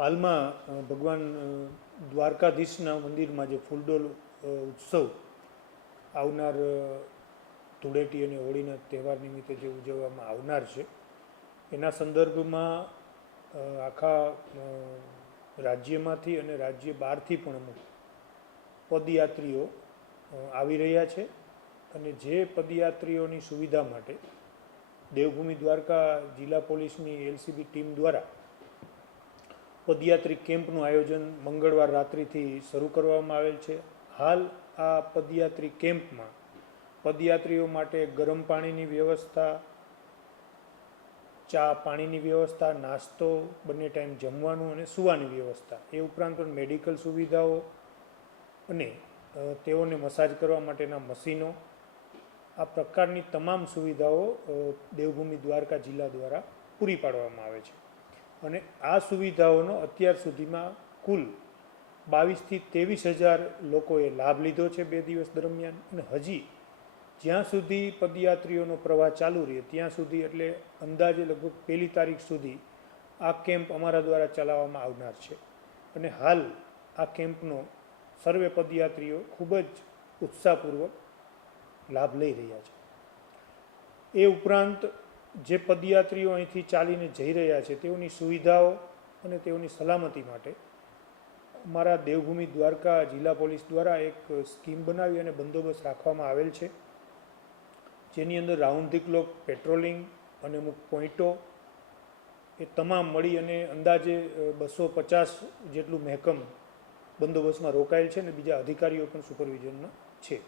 હાલમાં ભગવાન દ્વારકાધીશના મંદિરમાં જે ફૂલડોલ ઉત્સવ આવનાર ધૂળેટી અને હોળીના તહેવાર નિમિત્તે જે ઉજવવામાં આવનાર છે એના સંદર્ભમાં આખા રાજ્યમાંથી અને રાજ્ય બહારથી પણ અમુક પદયાત્રીઓ આવી રહ્યા છે અને જે પદયાત્રીઓની સુવિધા માટે દેવભૂમિ દ્વારકા જિલ્લા પોલીસની એલસીબી ટીમ દ્વારા પદયાત્રી કેમ્પનું આયોજન મંગળવાર રાત્રિથી શરૂ કરવામાં આવેલ છે. હાલ આ પદયાત્રી કેમ્પમાં પદયાત્રીઓ માટે ગરમ પાણીની વ્યવસ્થા, ચા પાણીની વ્યવસ્થા, નાસ્તો, બંને ટાઈમ જમવાનું અને સૂવાની વ્યવસ્થા, એ ઉપરાંત પણ મેડિકલ સુવિધાઓ અને તેઓને મસાજ કરવા માટેના મશીનો, આ પ્રકારની તમામ સુવિધાઓ દેવભૂમિ દ્વારકા જિલ્લા દ્વારા પૂરી પાડવામાં આવે છે. અને આ સુવિધાઓનો અત્યાર સુધીમાં કુલ 22,000થી 23,000 લોકોએ લાભ લીધો છે 2 દિવસ દરમિયાન. અને હજી જ્યાં સુધી પદયાત્રીઓનો પ્રવાહ ચાલુ રહે ત્યાં સુધી, એટલે અંદાજે લગભગ 1 તારીખ સુધી આ કેમ્પ અમારા દ્વારા ચલાવવામાં આવનાર છે. અને હાલ આ કેમ્પનો સર્વે પદયાત્રીઓ ખૂબ જ ઉત્સાહપૂર્વક લાભ લઈ રહ્યા છે. એ ઉપરાંત જે પદયાત્રીઓ અહીંથી ચાલીને જઈ રહ્યા છે તેઓની સુવિધાઓ અને તેઓની સલામતી માટે અમારા દેવભૂમિ દ્વારકા જિલ્લા પોલીસ દ્વારા એક સ્કીમ બનાવી અને બંદોબસ્ત રાખવામાં આવેલ છે, જેની અંદર રાઉન્ડ ધી ક્લોક પેટ્રોલિંગ અને અમુક પોઈન્ટો એ તમામ મળી અને અંદાજે 250 જેટલું મહેકમ બંદોબસ્તમાં રોકાયેલ છે અને બીજા અધિકારીઓ પણ સુપરવિઝનમાં